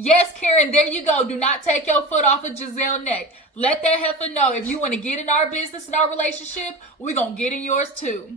Yes, Karen, there you go. Do not take your foot off of Gizelle's neck. Let that heifer know if you want to get in our business and our relationship, we're going to get in yours too.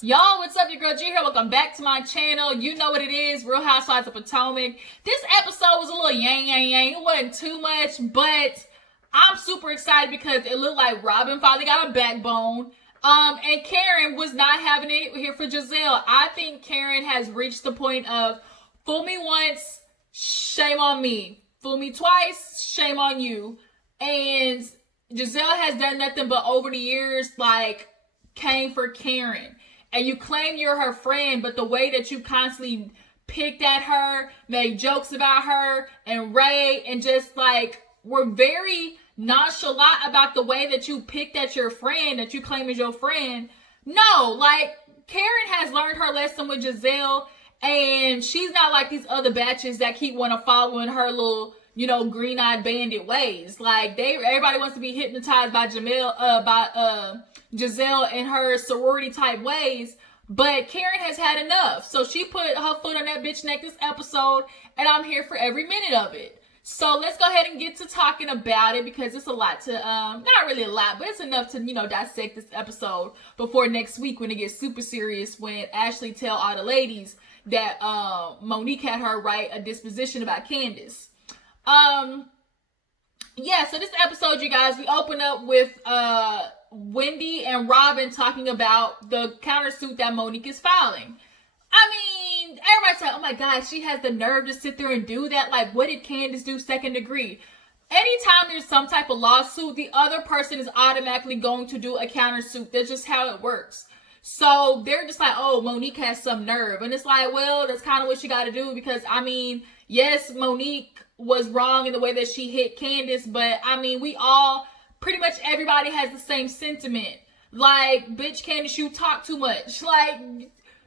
Y'all, what's up? Your girl G here. Welcome back to my channel. You know what it is, Real Housewives of Potomac. This episode was a little yang. It wasn't too much, but I'm super excited because it looked like Robyn finally got a backbone. And Karen was not having it here for Gizelle. I think Karen has reached the point of fool me once, shame on me. Fool me twice, shame on you. And Gizelle has done nothing but over the years, like, came for Karen. And you claim you're her friend, but the way that you constantly picked at her, made jokes about her and Ray, and just like were very nonchalant about the way that you picked at your friend that you claim is your friend. No, like, Karen has learned her lesson with Gizelle, and she's not like these other batches that keep want to follow in her little, you know, green-eyed bandit ways. Like, everybody wants to be hypnotized by Gizelle and her sorority type ways, but Karen has had enough. So she put her foot on that bitch neck this episode, and I'm here for every minute of it. So let's go ahead and get to talking about it, because it's a lot to, not really a lot, but it's enough to, you know, dissect this episode before next week when it gets super serious, when Ashley tell all the ladies that Monique had her write a disposition about Candace. Yeah, so this episode, you guys, we open up with Wendy and Robyn talking about the countersuit that Monique is filing. I mean, everybody's like, oh my God, she has the nerve to sit there and do that. Like, what did Candace do second degree? Anytime there's some type of lawsuit, the other person is automatically going to do a countersuit. That's just how it works. So they're just like, oh, Monique has some nerve. And it's like, well, that's kind of what she got to do, because, I mean, yes, Monique was wrong in the way that she hit Candace, but, I mean, we all, pretty much everybody has the same sentiment. Like, bitch, Candace, you talk too much. Like,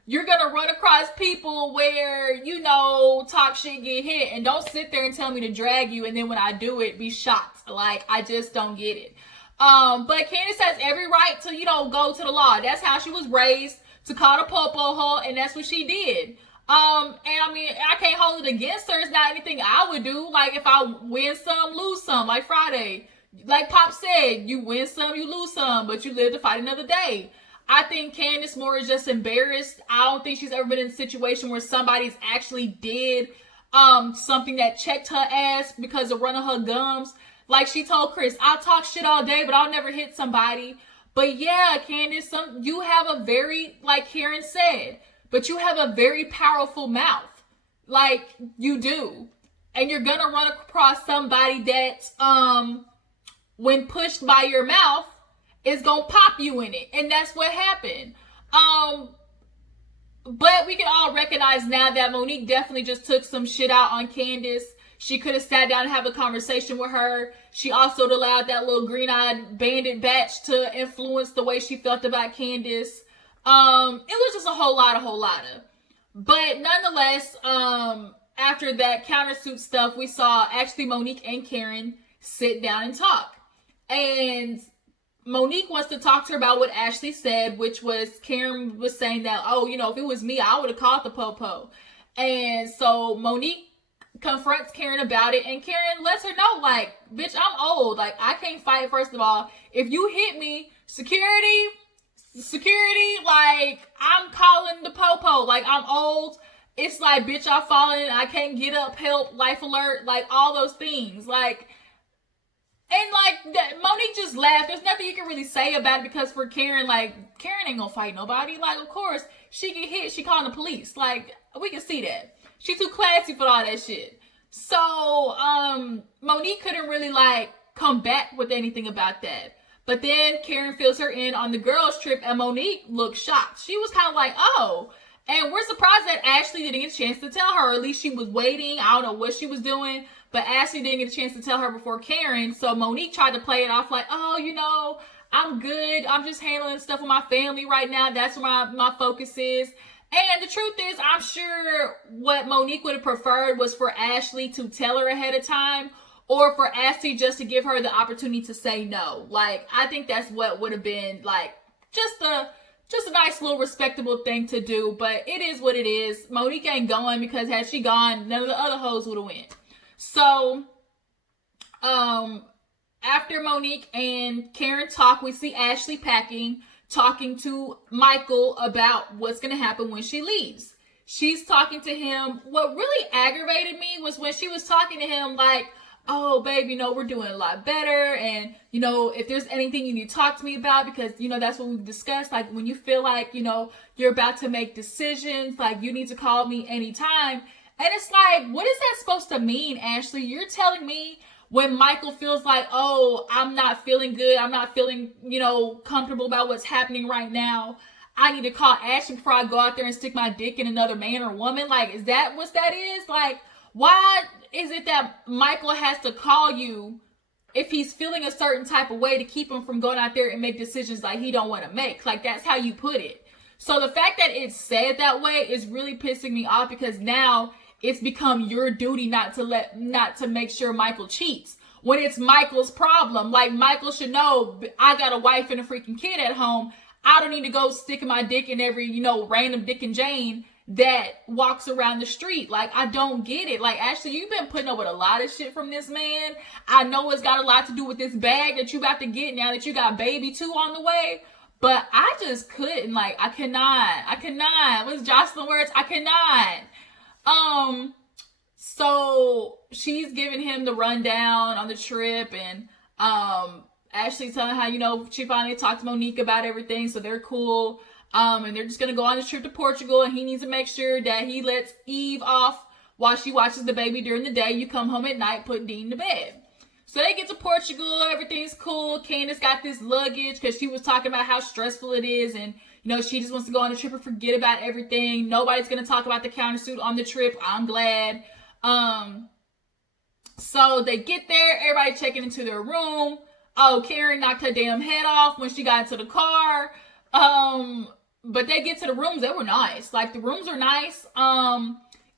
you're going to run across people where, you know, talk shit, get hit. And don't sit there and tell me to drag you, and then when I do it, be shocked. Like, I just don't get it. But Candace has every right to, you know, go to the law. That's how she was raised, to call the popo her, and that's what she did. And I mean, I can't hold it against her. It's not anything I would do. Like, if I win some, lose some, like Friday. Like Pop said, you win some, you lose some, but you live to fight another day. I think Candace Moore is just embarrassed. I don't think she's ever been in a situation where somebody's actually did something that checked her ass because of running her gums. Like she told Chris, I'll talk shit all day, but I'll never hit somebody. But yeah, Candace, you have a very, like Karen said, but you have a very powerful mouth. Like, you do. And you're gonna run across somebody that, when pushed by your mouth, is gonna pop you in it. And that's what happened. But we can all recognize now that Monique definitely just took some shit out on Candace. She could have sat down and have a conversation with her. She also allowed that little green-eyed bandit batch to influence the way she felt about Candace. It was just a whole lot of. But nonetheless, after that countersuit stuff, we saw actually Monique and Karen sit down and talk. And Monique wants to talk to her about what Ashley said, which was Karen was saying that, oh, you know, if it was me, I would have called the popo. And so Monique confronts Karen about it, and Karen lets her know, like, bitch, I'm old. Like, I can't fight, first of all. If you hit me, security, like, I'm calling the popo. Like, I'm old. It's like, bitch, I've fallen. I can't get up, help, life alert, like, all those things. Like, and like, Monique just laughed. There's nothing you can really say about it, because for Karen, like, Karen ain't gonna fight nobody. Like, of course, she get hit, she calling the police. Like, we can see that. She's too classy for all that shit. So, Monique couldn't really, like, come back with anything about that. But then Karen fills her in on the girls' trip, and Monique looked shocked. She was kind of like, oh. And we're surprised that Ashley didn't get a chance to tell her. Or at least she was waiting. I don't know what she was doing. But Ashley didn't get a chance to tell her before Karen. So Monique tried to play it off like, oh, you know, I'm good. I'm just handling stuff with my family right now. That's where my focus is. And the truth is, I'm sure what Monique would have preferred was for Ashley to tell her ahead of time, or for Ashley just to give her the opportunity to say no. Like, I think that's what would have been, like, just just a nice little respectable thing to do, but it is what it is. Monique ain't going because had she gone, none of the other hoes would have went. So, after Monique and Karen talk, we see Ashley packing, talking to Michael about what's going to happen when she leaves. She's talking to him. What really aggravated me was when she was talking to him like, oh, babe, we're doing a lot better. And, if there's anything you need to talk to me about, because, that's what we've discussed. Like, when you feel like, you're about to make decisions, like, you need to call me anytime. And it's like, what is that supposed to mean, Ashley? You're telling me when Michael feels like, oh, I'm not feeling good, I'm not feeling, comfortable about what's happening right now, I need to call Ashley before I go out there and stick my dick in another man or woman? Like, is that what that is? Like, why is it that Michael has to call you if he's feeling a certain type of way to keep him from going out there and make decisions like he don't want to make? Like, that's how you put it. So the fact that it's said that way is really pissing me off, because now it's become your duty not to make sure Michael cheats, when it's Michael's problem. Like, Michael should know, I got a wife and a freaking kid at home. I don't need to go sticking my dick in every, random Dick and Jane that walks around the street. Like, I don't get it. Like, Ashley, you've been putting up with a lot of shit from this man. I know it's got a lot to do with this bag that you about to get now that you got baby 2 on the way. But I just couldn't. Like, I cannot. What's Jocelyn words? I cannot. So she's giving him the rundown on the trip, and Ashley's telling how, she finally talked to Monique about everything, so they're cool. And they're just gonna go on this trip to Portugal, and he needs to make sure that he lets Eve off while she watches the baby during the day. You come home at night, put Dean to bed. So they get to Portugal, everything's cool. Candace got this luggage because she was talking about how stressful it is, and she just wants to go on the trip and forget about everything. Nobody's gonna talk about the countersuit on the trip. I'm glad. So they get there, everybody checking into their room. Oh, Karen knocked her damn head off when she got into the car. But they get to the rooms, they were nice. Like, the rooms are nice.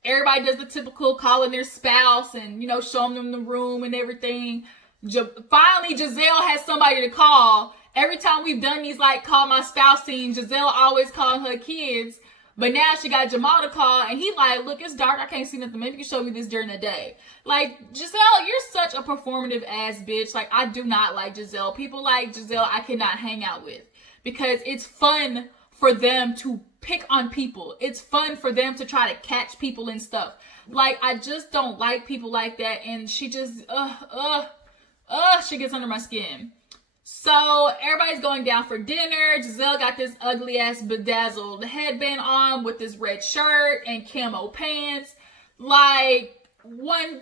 Everybody does the typical calling their spouse and, showing them the room and everything. Finally, Gizelle has somebody to call. Every time we've done these, like, call my spouse scenes, Gizelle always calling her kids. But now she got Jamal to call, and he like, look, it's dark, I can't see nothing. Maybe you can show me this during the day. Like, Gizelle, you're such a performative ass bitch. Like, I do not like Gizelle. People like Gizelle, I cannot hang out with, because it's fun for them to pick on people. It's fun for them to try to catch people and stuff. Like, I just don't like people like that, and she just, she gets under my skin. So everybody's going down for dinner. Gizelle got this ugly ass bedazzled headband on with this red shirt and camo pants. Like, one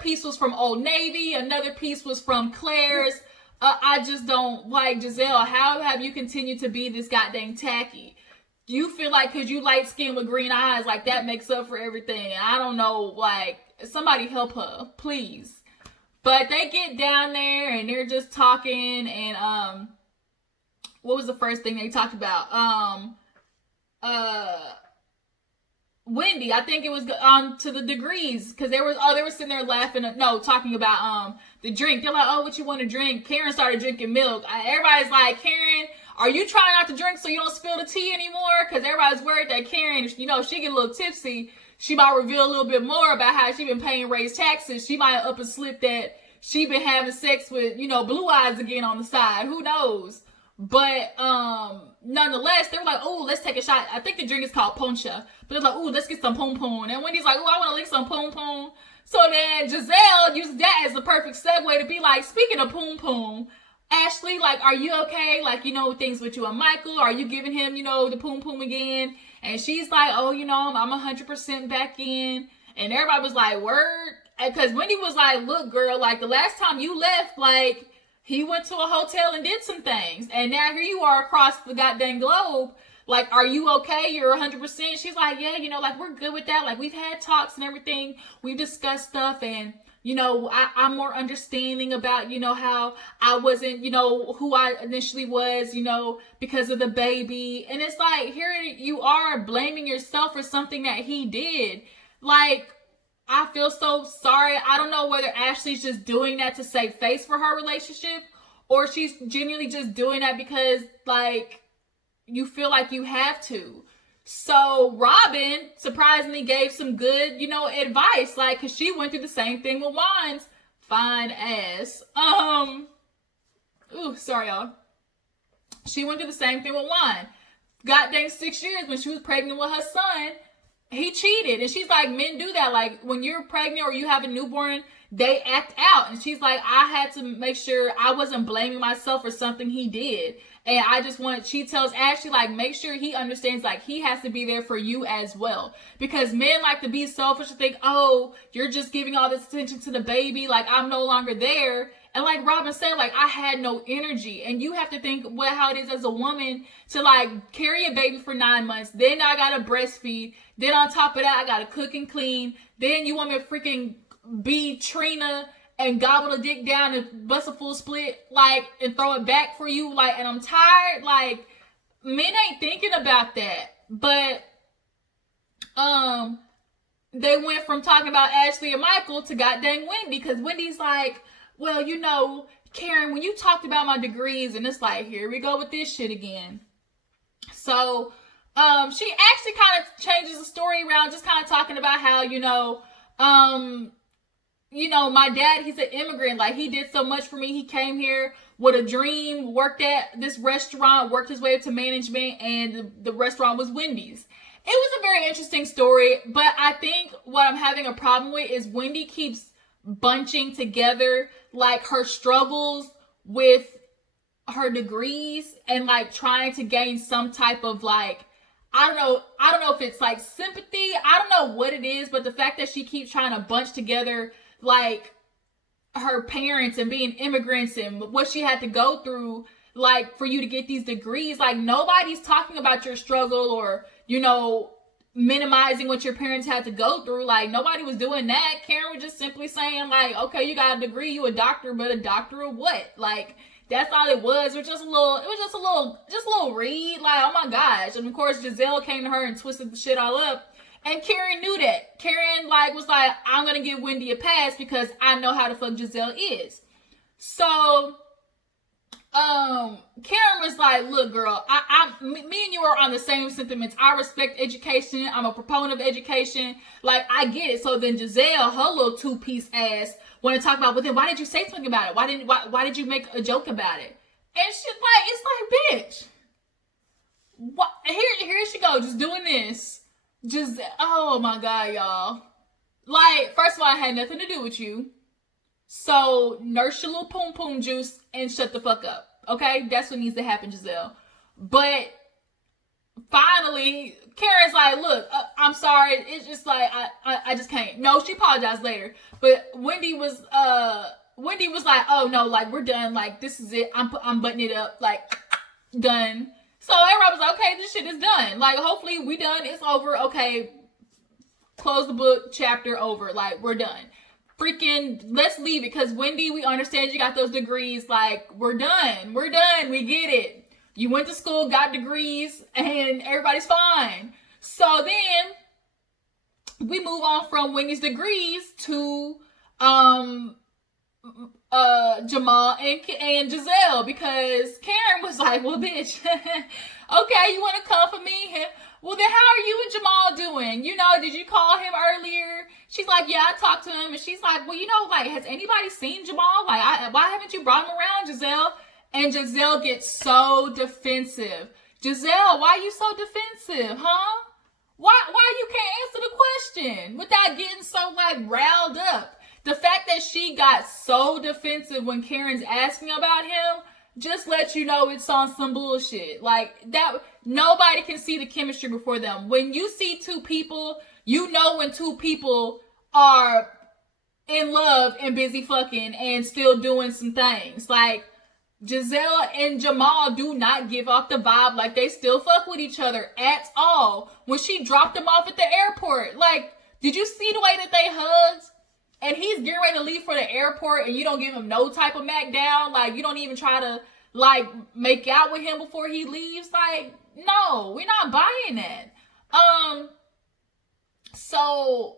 piece was from Old Navy, another piece was from Claire's. I just don't like Gizelle. How have you continued to be this goddamn tacky? You feel like because you light skin with green eyes, like that makes up for everything. I don't know, like, somebody help her, please. But they get down there and they're just talking, and what was the first thing they talked about? Wendy, I think it was on to the degrees, because they were sitting there laughing, talking about the drink. They're like, oh, what you want to drink? Karen started drinking milk. Everybody's like, Karen, are you trying not to drink so you don't spill the tea anymore? Because everybody's worried that Karen, if she get a little tipsy, she might reveal a little bit more about how she been paying raised taxes. She might up and slip that she been having sex with, Blue Eyes again on the side. Who knows? But nonetheless, they were like, oh, let's take a shot. I think the drink is called poncha. But they're like, oh, let's get some pom pom. And Wendy's like, oh, I want to lick some pom pom. So then Gizelle uses that as the perfect segue to be like, speaking of pom pom, Ashley, like, are you okay? Like, things with you and Michael, are you giving him, the pom pom again? And she's like, oh, I'm 100% back in. And everybody was like, word? Because Wendy was like, look, girl, like, the last time you left, like, he went to a hotel and did some things. And now here you are across the goddamn globe. Like, are you okay? You're 100%. She's like, yeah, like, we're good with that. Like, we've had talks and everything. We've discussed stuff. And, I'm more understanding about, how I wasn't, who I initially was, because of the baby. And it's like, here you are blaming yourself for something that he did. Like, I feel so sorry. I don't know whether Ashley's just doing that to save face for her relationship, or she's genuinely just doing that because, like, you feel like you have to. So Robyn surprisingly gave some good, advice, like, cause she went through the same thing with Juan's fine ass. Sorry y'all. She went through the same thing with Juan. Goddamn 6 years when she was pregnant with her son, he cheated. And she's like, men do that. Like, when you're pregnant or you have a newborn, they act out. And she's like, I had to make sure I wasn't blaming myself for something he did. And she tells Ashley, like, make sure he understands, like, he has to be there for you as well. Because men like to be selfish and think, oh, you're just giving all this attention to the baby. Like, I'm no longer there. And like Robyn said, like, I had no energy. And you have to think how it is as a woman to, like, carry a baby for 9 months. Then I got to breastfeed. Then on top of that, I got to cook and clean. Then you want me to freaking be Trina and gobble the dick down and bust a full split, like, and throw it back for you. Like, and I'm tired. Like, men ain't thinking about that. But, they went from talking about Ashley and Michael to goddamn Wendy. Because Wendy's like, well, Karen, when you talked about my degrees, and it's like, here we go with this shit again. So, she actually kind of changes the story around, just kind of talking about how, my dad, he's an immigrant. Like, he did so much for me. He came here with a dream, worked at this restaurant, worked his way up to management, and the restaurant was Wendy's. It was a very interesting story, but I think what I'm having a problem with is Wendy keeps bunching together, like, her struggles with her degrees and, like, trying to gain some type of, like, I don't know if it's, like, sympathy. I don't know what it is, but the fact that she keeps trying to bunch together, like, her parents and being immigrants and what she had to go through, like, for you to get these degrees. Like, nobody's talking about your struggle or, minimizing what your parents had to go through. Like, nobody was doing that. Karen was just simply saying, like, okay, you got a degree, you a doctor, but a doctor of what? Like, that's all it was. It was just a little read. Like, oh my gosh. And of course, Gizelle came to her and twisted the shit all up. And Karen knew that. Karen, like, was like, I'm gonna give Wendy a pass because I know how the fuck Gizelle is. So, Karen was like, look, girl, me and you are on the same sentiments. I respect education. I'm a proponent of education. Like, I get it. So then Gizelle, her little two-piece ass, want to talk about, well, then why did you say something about it? Why did you make a joke about it? And she's like, it's like, bitch, what? Here she go, just doing this. Just, oh my God, y'all. Like, first of all, I had nothing to do with you. So, nurse your little poom poom juice and shut the fuck up. Okay? That's what needs to happen, Gizelle. But, finally, Karen's like, look, I'm sorry. It's just like, I just can't. No, she apologized later. But Wendy was like, oh no, like, we're done. Like, this is it. I'm buttoning it up. Like, done. So everybody was like, okay, this shit is done. Like, hopefully we done. It's over. Okay. Close the book. Chapter over. Like, we're done. Freaking, let's leave it. Because Wendy, we understand you got those degrees. Like, we're done. We're done. We get it. You went to school, got degrees, and everybody's fine. So then we move on from Wendy's degrees to Jamal and Gizelle, because Karen was like, well, bitch, okay, you want to come for me? Well, then how are you and Jamal doing? Did you call him earlier? She's like, yeah, I talked to him. And she's like, well, like, has anybody seen Jamal? Like, why haven't you brought him around, Gizelle? And Gizelle gets so defensive. Gizelle, why are you so defensive, huh? Why you can't answer the question without getting so, like, riled up? The fact that she got so defensive when Karen's asking about him just lets you know it's on some bullshit. Like, that, nobody can see the chemistry before them. When you see two people, you know when two people are in love and busy fucking and still doing some things. Like, Gizelle and Jamal do not give off the vibe like they still fuck with each other at all. When she dropped him off at the airport, like, did you see the way that they hugged? And he's getting ready to leave for the airport and you don't give him no type of smack down. Like, you don't even try to, like, make out with him before he leaves. Like, no, we're not buying that. So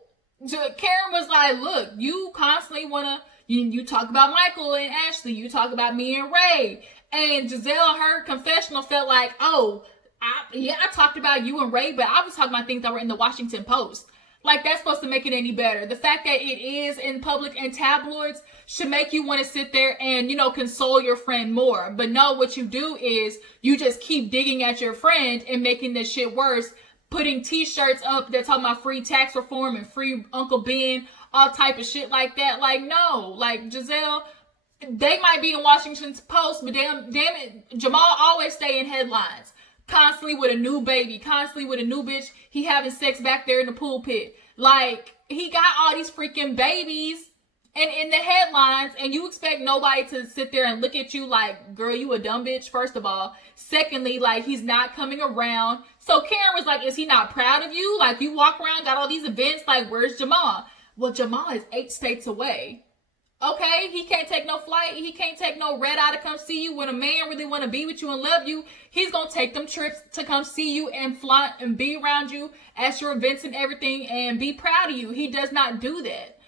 Karen was like, look, you constantly want to, you talk about Michael and Ashley, you talk about me and Ray. And Gizelle, her confessional felt like, oh, I talked about you and Ray, but I was talking about things that were in the Washington Post. Like, that's supposed to make it any better. The fact that it is in public and tabloids should make you want to sit there and, you know, console your friend more. But no, what you do is you just keep digging at your friend and making this shit worse. Putting t-shirts up that talking about free tax reform and free Uncle Ben, all type of shit like that. Like, no. Like, Gizelle, they might be in Washington Post, but damn it, Jamal always stay in headlines. Constantly with a new baby, constantly with a new bitch. He having sex back there in the pulpit. Like, he got all these freaking babies and in the headlines, and you expect nobody to sit there and look at you like, girl, you a dumb bitch, first of all. Secondly, like, he's not coming around. So Karen was like, is he not proud of you? Like, you walk around, got all these events, like, where's Jamal? Well, Jamal is 8 states away. Okay, he can't take no flight. He can't take no red eye to come see you. When a man really want to be with you and love you, he's going to take them trips to come see you and fly and be around you at your events and everything and be proud of you. He does not do that.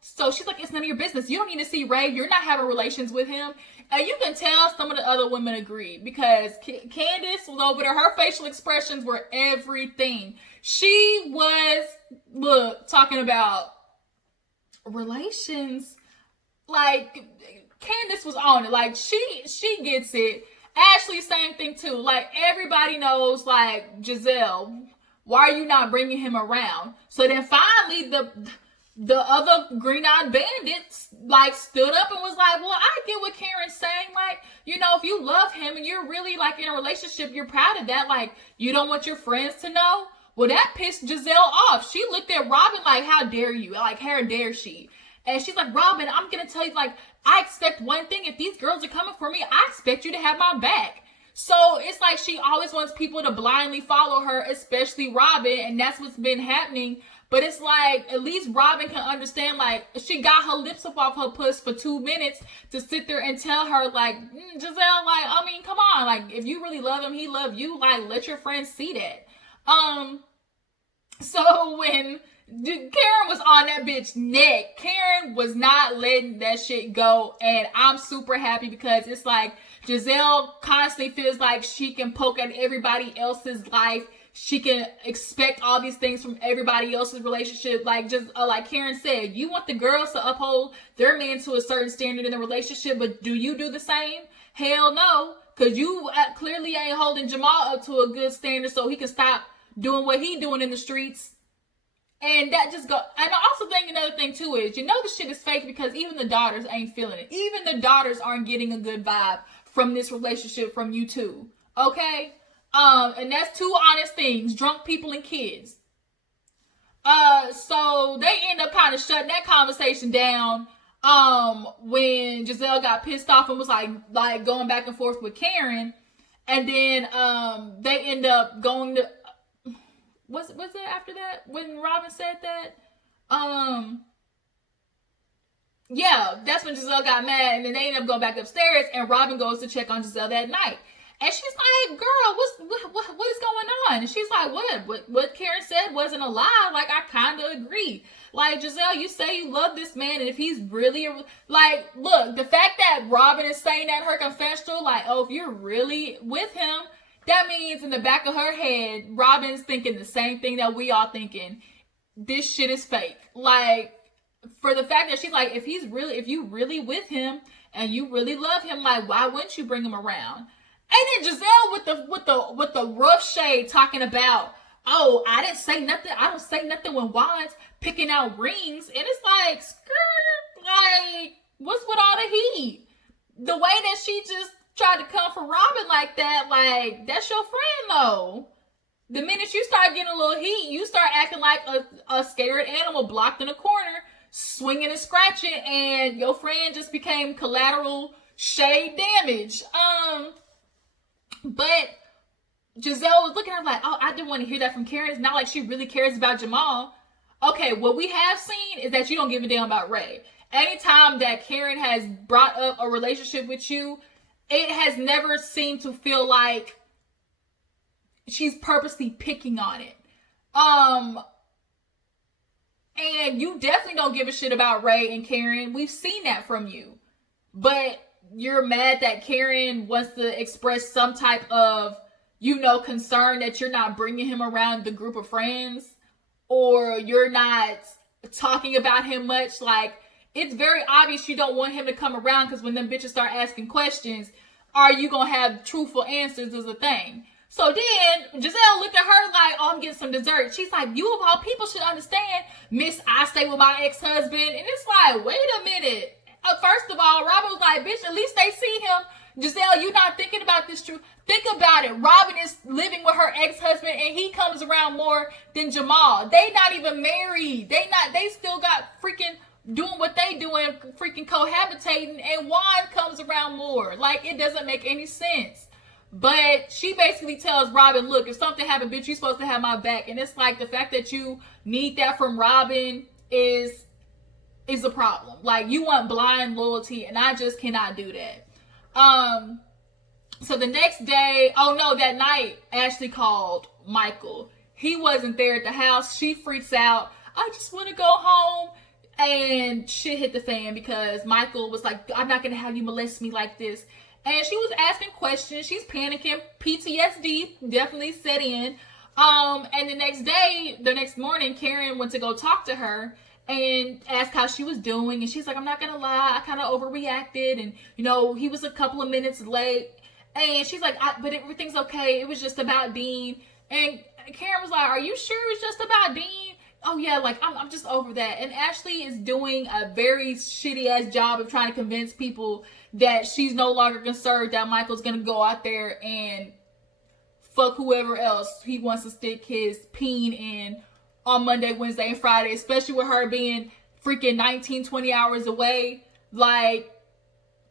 So she's like, it's none of your business. You don't need to see Ray. You're not having relations with him. And you can tell some of the other women agree because Candace was over there. Her facial expressions were everything. She was, look, talking about relations. Like, Candace was on it. Like, she gets it. Ashley, same thing too. Like, everybody knows, like, Gizelle, why are you not bringing him around? So then finally the other green-eyed bandits, like, stood up and was like, well, I get what Karen's saying. Like, you know, if you love him and you're really, like, in a relationship, you're proud of that. Like, you don't want your friends to know. Well, that pissed Gizelle off. She looked at Robyn like, how dare you? Like, how dare she? And she's like, Robyn, I'm going to tell you, like, I expect one thing. If these girls are coming for me, I expect you to have my back. So it's like she always wants people to blindly follow her, especially Robyn. And that's what's been happening. But it's like, at least Robyn can understand, like, she got her lips up off her puss for 2 minutes to sit there and tell her, like, Gizelle, like, I mean, come on. Like, if you really love him, he love you. Like, let your friends see that. So when Karen was on that bitch neck, Karen was not letting that shit go. And I'm super happy because it's like Gizelle constantly feels like she can poke at everybody else's life. She can expect all these things from everybody else's relationship. Like, just like Karen said, you want the girls to uphold their men to a certain standard in a relationship, but do you do the same? Hell no, because you clearly ain't holding Jamal up to a good standard so he can stop doing what he doing in the streets. And that just go. And I also think another thing too is, you know, the shit is fake because even the daughters ain't feeling it. Even the daughters aren't getting a good vibe from this relationship from you two. Okay? And that's two honest things, drunk people and kids. So they end up kind of shutting that conversation down when Gizelle got pissed off and was like going back and forth with Karen. And then they end up going to was it after that when Robyn said that? Yeah, that's when Gizelle got mad, and then they end up going back upstairs, and Robyn goes to check on Gizelle that night. And she's like, girl, what is going on? And she's like, what Karen said wasn't a lie. Like, I kind of agree. Like, Gizelle, you say you love this man, and if he's really, like, look, the fact that Robyn is saying that in her confessional, like, oh, if you're really with him, that means in the back of her head, Robyn's thinking the same thing that we all thinking. This shit is fake. Like, for the fact that she's like, if you really with him and you really love him, like, why wouldn't you bring him around? And then Gizelle with the rough shade talking about, oh, I didn't say nothing. I don't say nothing when Juan's picking out rings. And it's like, skirt, like, what's with all the heat? The way that she just tried to come for Robyn like that, like, that's your friend though. The minute you start getting a little heat, you start acting like a scared animal blocked in a corner, swinging and scratching, and your friend just became collateral shade damage. But Gizelle was looking at her like, oh, I didn't want to hear that from Karen. It's not like she really cares about Jamal. Okay, what we have seen is that you don't give a damn about Ray. Anytime that Karen has brought up a relationship with you, it has never seemed to feel like she's purposely picking on it. And you definitely don't give a shit about Ray and Karen. We've seen that from you. But you're mad that Karen wants to express some type of concerned that you're not bringing him around the group of friends, or you're not talking about him much. Like, it's very obvious you don't want him to come around, because when them bitches start asking questions, are you gonna have truthful answers is a thing. So then Gizelle looked at her like, oh, I'm getting some dessert. She's like, you of all people should understand, Miss, I stay with my ex-husband. And it's like, wait a minute. First of all, Robyn was like, bitch, at least they see him. Giselle, you not thinking about this truth. Think about it. Robyn is living with her ex-husband, and he comes around more than Jamal. They not even married. They still got freaking doing what they doing, freaking cohabitating, and Juan comes around more. Like, it doesn't make any sense. But she basically tells Robyn, look, if something happened, bitch, you supposed to have my back. And it's like, the fact that you need that from Robyn is a problem. Like, you want blind loyalty, and I just cannot do that. So the next day, that night, Ashley called Michael. He wasn't there at the house. She freaks out. I just want to go home. And shit hit the fan, because Michael was like, I'm not going to have you molest me like this. And she was asking questions. She's panicking. PTSD definitely set in. And the next morning, Karen went to go talk to her and asked how she was doing. And she's like, I'm not going to lie, I kind of overreacted. And, he was a couple of minutes late. And she's like, but everything's okay. It was just about Dean. And Karen was like, are you sure it's just about Dean? Oh yeah, like I'm just over that. And Ashley is doing a very shitty ass job of trying to convince people that she's no longer concerned that Michael's gonna go out there and fuck whoever else he wants to stick his peen in on Monday, Wednesday, and Friday, especially with her being freaking 19, 20 hours away. Like,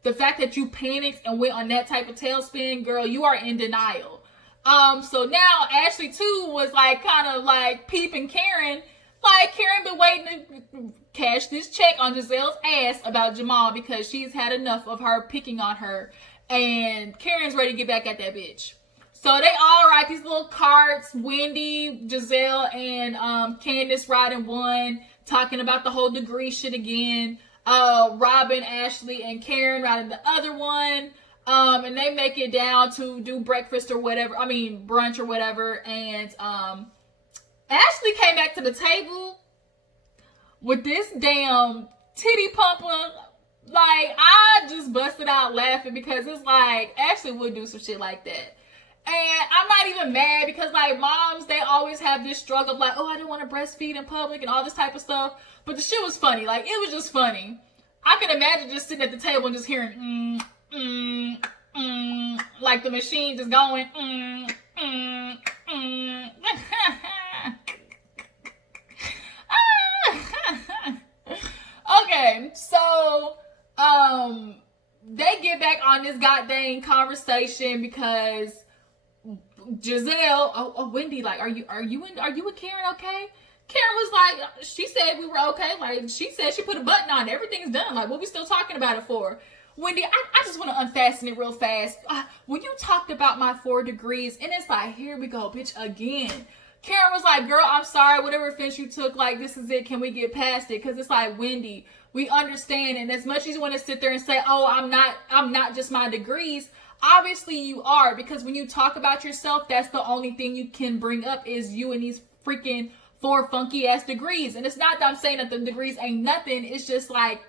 the fact that you panicked and went on that type of tailspin, girl, you are in denial. So now Ashley too was like kind of like peeping Karen. Like, Karen been waiting to cash this check on Giselle's ass about Jamal, because she's had enough of her picking on her. And Karen's ready to get back at that bitch. So they all write these little cards. Wendy, Gizelle, and Candace riding one, talking about the whole degree shit again. Robyn, Ashley, and Karen riding the other one. And they make it down to do breakfast or whatever. Brunch or whatever. And Ashley came back to the table with this damn titty pumper. Like, I just busted out laughing, because it's like, Ashley would do some shit like that. And I'm not even mad, because like, moms, they always have this struggle of like, oh, I don't want to breastfeed in public and all this type of stuff. But the shit was funny. Like, it was just funny. I can imagine just sitting at the table and just hearing like the machine just going Okay, so they get back on this goddamn conversation, because Gizelle, Wendy, like, are you with Karen okay? Karen was like, she said we were okay. Like, she said she put a button on it. Everything's done. Like, what we still talking about it for? Wendy, I just want to unfasten it real fast. When you talked about my 4 degrees, and it's like, here we go, bitch, again. Karen was like, girl, I'm sorry, whatever offense you took, like, this is it. Can we get past it? Because it's like, Wendy, we understand. And as much as you want to sit there and say, oh, I'm not just my degrees, obviously you are. Because when you talk about yourself, that's the only thing you can bring up is you and these freaking 4 funky ass degrees. And it's not that I'm saying that the degrees ain't nothing. It's just like,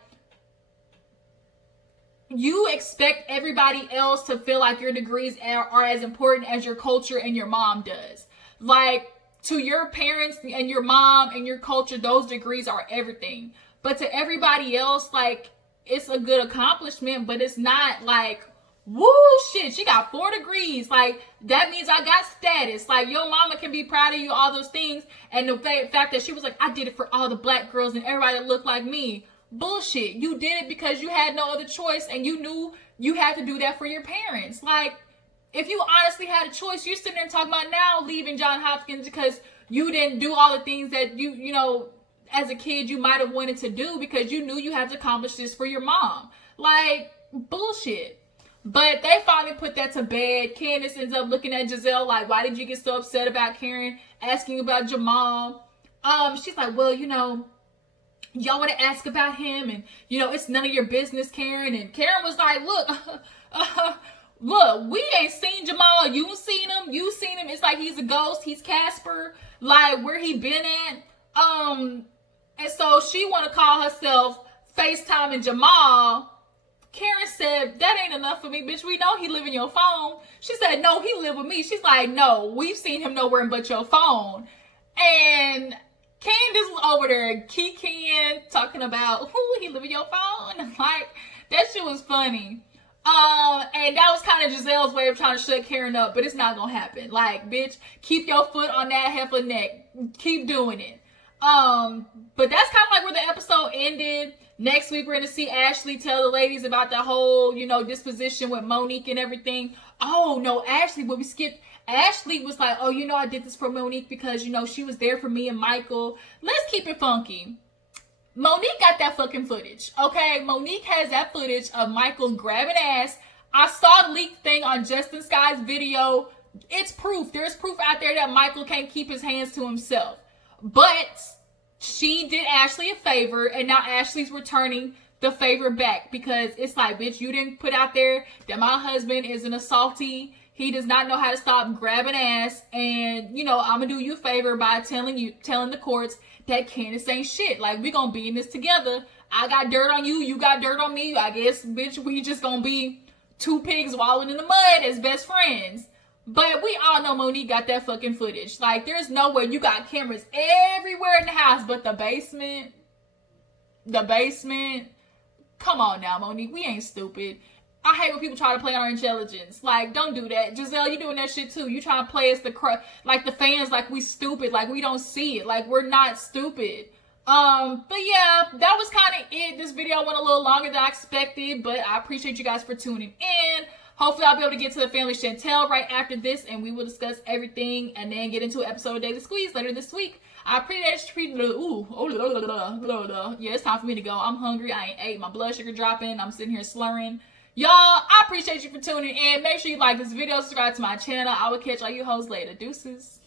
you expect everybody else to feel like your degrees are as important as your culture and your mom does. Like, to your parents and your mom and your culture, those degrees are everything. But to everybody else, like, it's a good accomplishment, but it's not like, woo, shit, she got 4 degrees. Like, that means I got status. Like, your mama can be proud of you, all those things. And the fact that she was like, I did it for all the black girls and everybody that looked like me. Bullshit. You did it because you had no other choice, and you knew you had to do that for your parents. Like, if you honestly had a choice, you're sitting there talking about now leaving Johns Hopkins because you didn't do all the things that you know, as a kid you might have wanted to do, because you knew you had to accomplish this for your mom. Like, bullshit. But they finally put that to bed. Candace ends up looking at Gizelle like, why did you get so upset about Karen asking about Jamal? She's like, well, you know, y'all want to ask about him, and you know, it's none of your business, Karen. And Karen was like, look, Look, we ain't seen Jamal. You seen him. You seen him. It's like he's a ghost. He's Casper. Like, where he been at? And so she want to call herself FaceTiming Jamal. Karen said, that ain't enough for me, bitch. We know he live in your phone. She said, no, he live with me. She's like, no, we've seen him nowhere but your phone. And Candace was over there kikiing, talking about who he live in your phone. Like, that shit was funny. And that was kind of Gizelle's way of trying to shut Karen up, but it's not gonna happen. Like, bitch, keep your foot on that heifer neck. Keep doing it. But that's kind of like where the episode ended. Next week, we're going to see Ashley tell the ladies about the whole, disposition with Monique and everything. Oh, no, Ashley, what we skipped. Ashley was like, oh, I did this for Monique because, she was there for me and Michael. Let's keep it funky. Monique got that fucking footage, okay? Monique has that footage of Michael grabbing ass. I saw the leaked thing on Justin Sky's video. It's proof. There's proof out there that Michael can't keep his hands to himself. But she did Ashley a favor, and now Ashley's returning the favor back because it's like, bitch, you didn't put out there that my husband is an assaultee. He does not know how to stop grabbing ass, and, I'm gonna do you a favor by telling the courts that Candace ain't shit. Like, we gonna be in this together. I got dirt on you, you got dirt on me. I guess, bitch, we just gonna be two pigs wallowing in the mud as best friends. But we all know Monique got that fucking footage. Like, there's no way. You got cameras everywhere in the house, but the basement. Come on now, Monique. We ain't stupid. I hate when people try to play on our intelligence. Like, don't do that. Giselle, you doing that shit too. You trying to play us like the fans, like we stupid, like we don't see it, like we're not stupid. But yeah, that was kind of it. This video went a little longer than I expected, but I appreciate you guys for tuning in. Hopefully, I'll be able to get to the family Chantel right after this, and we will discuss everything and then get into an episode of Daily Squeeze later this week. I appreciate you. Yeah, it's time for me to go. I'm hungry. I ain't ate. My blood sugar dropping. I'm sitting here slurring. Y'all, I appreciate you for tuning in. Make sure you like this video, subscribe to my channel. I will catch all you hoes later. Deuces.